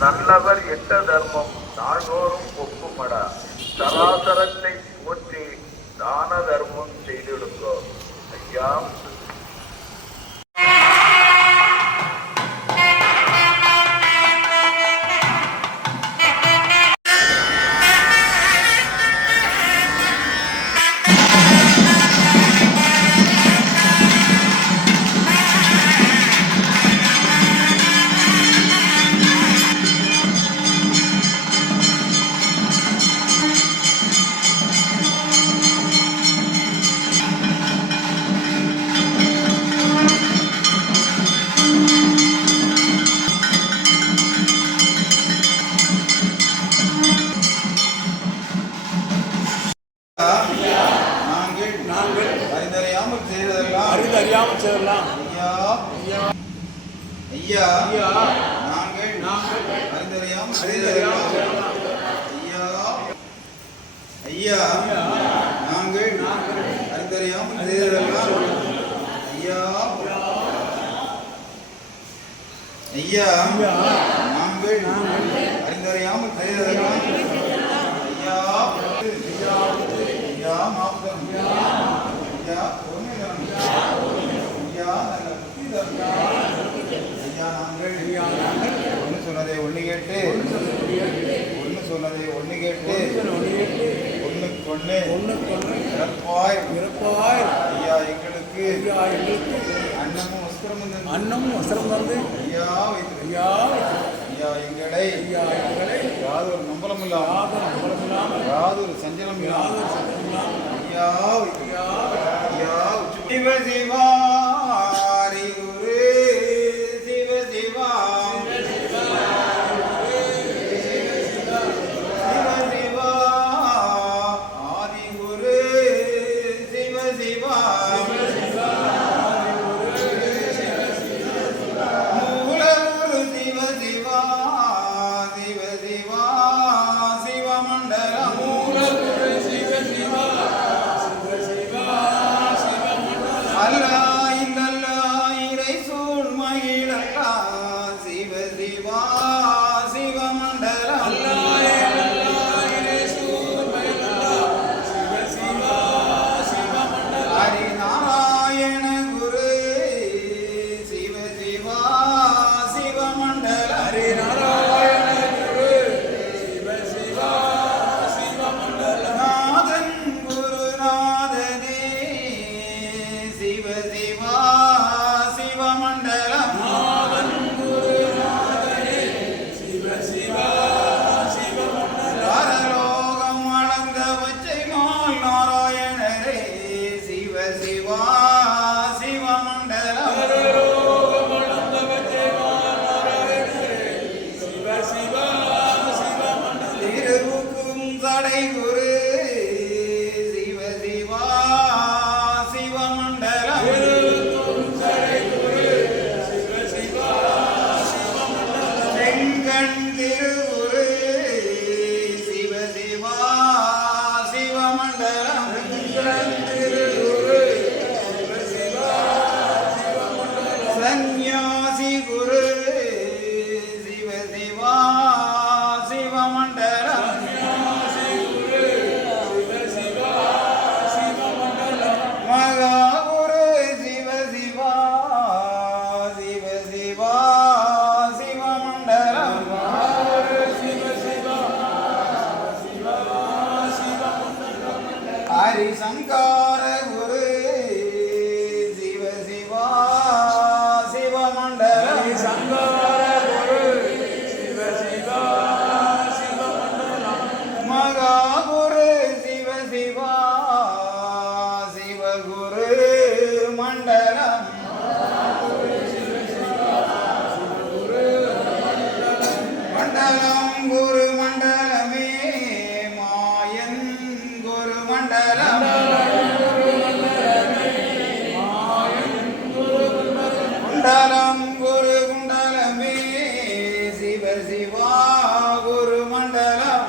நல்லவர் எட்ட தர்மம் நாள்தோறும் ஒப்புமடா. சராசரத்தை போற்றி தான தர்மம் செய்திடுங்கோ. ஐயா அறியாமல் செய்தெல்லாம் ஐயா நாங்கள் அறிந்தறியாமல் செய்ததெல்லாம் ஐயா நாங்கள் அறிந்தறியாமல் செய்ததெல்லாம் ஐயா நாங்கள் அறிந்தறியாமல் செய்ததெல்லாம் ஐயா மாப்தம் ஐயா ஒன்று சொன்னதை ஒன்று கேட்டு ஒன்றுக்கு இறப்பாய் ஐயா எங்களுக்கு அன்னமும் வஸ்திரம் தந்து ஐயா எங்களை யாதொரு நம்பலம் இல்லாமல் யாதொரு சஞ்சலம் இல்லாமல் ஐயா சிவ சிவா சங்கார குரு சிவ சிவா சிவமண்டலம் சங்கார குரு சிவ சிவா சிவமண்டலம் மகா குரு சிவ சிவா சிவகுரு மண்டலம் மண்டலம் குரு மண்டலமே மாயன் குரு மண்டலம் குண்டலம் குரு குண்டலமே சிவ சிவா குரு மண்டலம்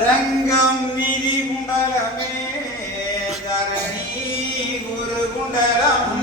சங்கம் நிதி குண்டலமே தரணி குரு குண்டலம்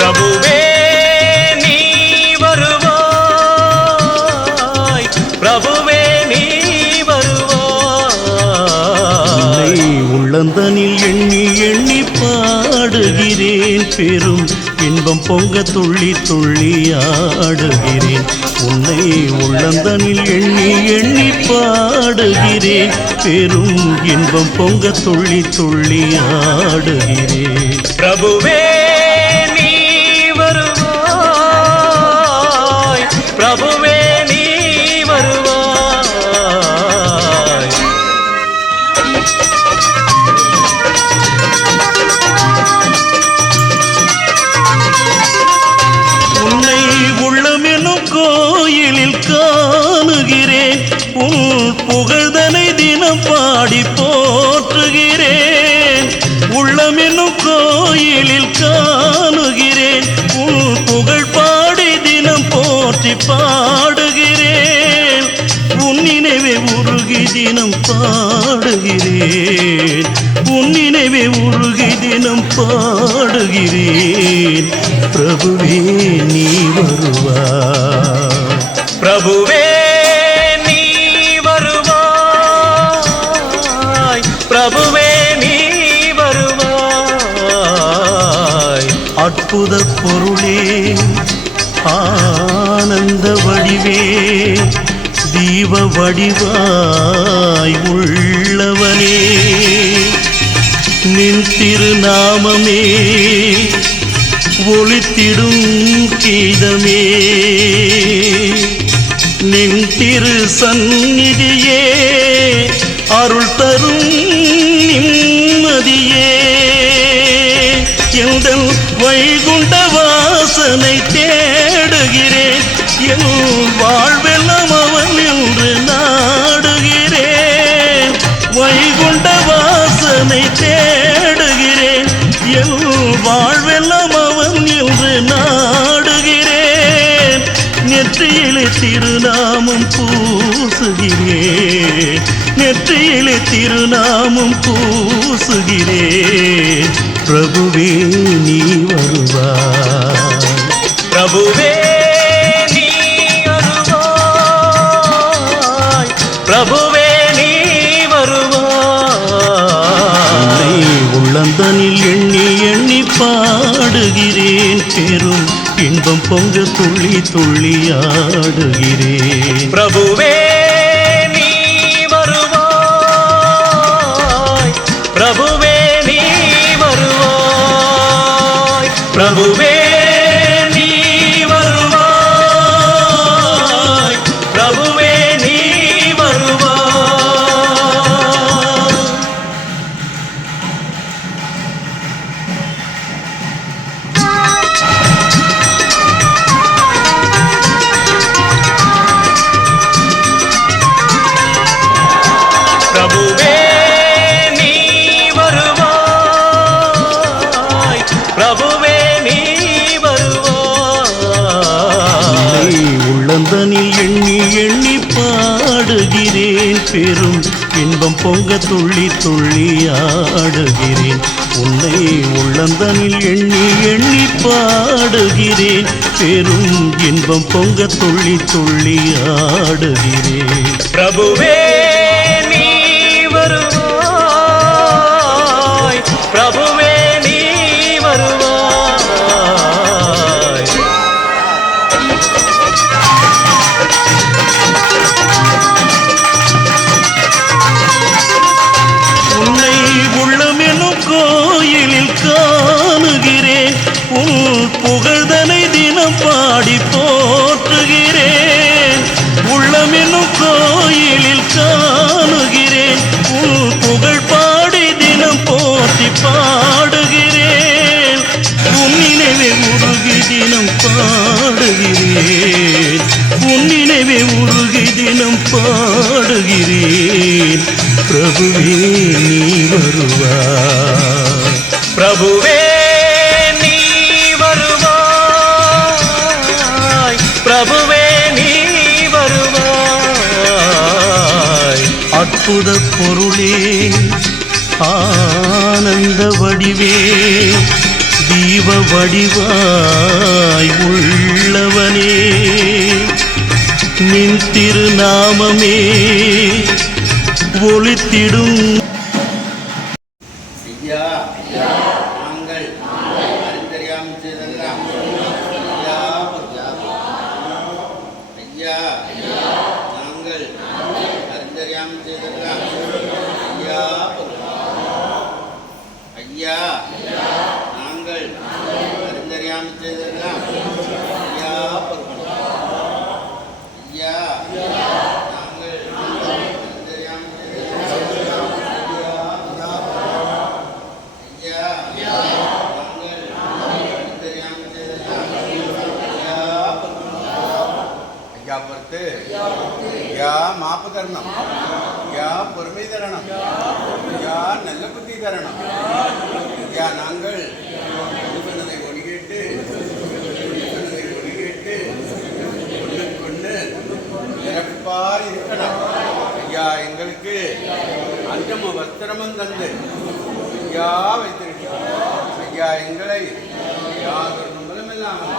பிரபுவே நீ வருவாய், பிரபுவே நீ வருவாய். உள்ளந்தனில் எண்ணி எண்ணி பாடுகிறேன், பெரும் இன்பம் பொங்க துள்ளி துள்ளி ஆடுகிறேன். உன்னை உள்ளந்தனில் எண்ணி எண்ணி பாடுகிறேன், பெரும் இன்பம் பொங்க துள்ளி துள்ளி ஆடுகிறேன். பிரபுவே நீ வருவாய், பிரபுவே நீ வருவாய். உன்னை உள்ளமெனும் கோயிலில் காணுகிறேன், உன் புகழ்தனை தினம் பாடி போற்றுகிறேன். உள்ளமெனும் கோயிலில் காணுகிறேன், உன் புகழ் பாடி தினம் போற்றி பாடுகிறேன். உன் நினைவே உருகி தினம் பாடுகிறேன், உன் நினைவே உருகி தினம் பாடுகிறேன். பிரபுவே நீ வருவாய், பிரபுவே நீ வருவாய், பிரபுவே நீ வருவாய். அற்புத பொருளே ஆனந்த வடிவே, தீப வடிவாய் உள்ளவனே, நின் திருநாமமே ஒளித்திடும் கீதமே, நின் திரு சந்நிதியே அருள் தரும் நிம்மதியே. எந்தன் வைகுண்ட வாசனை தேடுகிறேன், என் வாழ்வெல்லாம் அவன் என்று நாடுகிறேன். வைகுண்ட வாசனை தேடுகிறேன், என் வாழ்வெல்லாம் அவன் என்று நாடுகிறேன். நெற்றியிலே திருநாமம் பூசுகிறேன், நெற்றியிலே திருநாமம் பூசுகிறேன். பிரபுவே நீ வருவாய், பிரபுவே நீ வருவாய், பிரபுவே நீ வருவாய். உள்ளந்தனில் எண்ணி எண்ணி பாடுகிறேன், பெரும் இன்பம் பொங்க துள்ளி துள்ளி ஆடுகிறேன். பிரபுவே நீ வருவாய், பிரபுவே நீ வருவாய், பிரபுவே நீ வருவாய், பிரபுவே நீ வருவாய். பிரபுவே நீ வருவாய், பிரபுவே நீ வருவாய். உள்ளந்தனில் எண்ணி எண்ணி பாடுகிறேன், பெரும் இன்பம் பொங்க துள்ளி துள்ளி ஆடுகிறேன். உன்னை உள்ளந்தனில் எண்ணி எண்ணி பாடுகிறேன், பெரும் இன்பம் பொங்க துள்ளி துள்ளி ஆடுகிறேன். பிரபுவே நீ வருவாய், பிரபுவே நீ வருவாய். உன்னை உள்ளமெனும் கோயிலில் காணுகிறேன், உன் புகழ்தனை தினம் பாடி போற்றுகிறேன். உள்ளமெனும் கோயிலில் காணுகிறேன், உன் புகழ் பாடி தினம் போற்றி பாடுகிறேன். உன் நினைவே உருகி தினம் பாடுகிறேன், உன் நினைவே உருகி தினம் பாடுகிறேன். பிரபுவே நீ வருவாய், பிரபுவே நீ வருவாய், பிரபுவே நீ அற்புத பொருளே ஆனந்த வடிவே தீப வடிவாய் உள்ளவனே நின் திருநாமமே ஒளித்திடும். ஐயா நாங்கள் அறிந்தறியாமல் செய்தெல்லாம் ஐயா நாங்கள் அறிந்தறியாமல் செய்தெல்லாம் ஐயா நாங்கள் அறிந்தறியாமல் செய்தெல்லாம் ஐயா ஐயா நாங்கள் அறிந்தறியாமல் ஐயா பொறுத்து ஐயா மாப்பு தரணும் ஐயா பொறுமை தரணும் ஐயா நல்ல புத்தி தரணும் ஐயா நாங்கள் சொன்னதை ஒளிகேட்டு ஒன்று நிரப்பார் இருக்கணும் ஐயா எங்களுக்கு அஞ்சமும் வஸ்திரமும் தந்து ஐயா வைத்திருக்கிறோம் ஐயா எங்களை யாதொரு நம்பலும் இல்லாமல்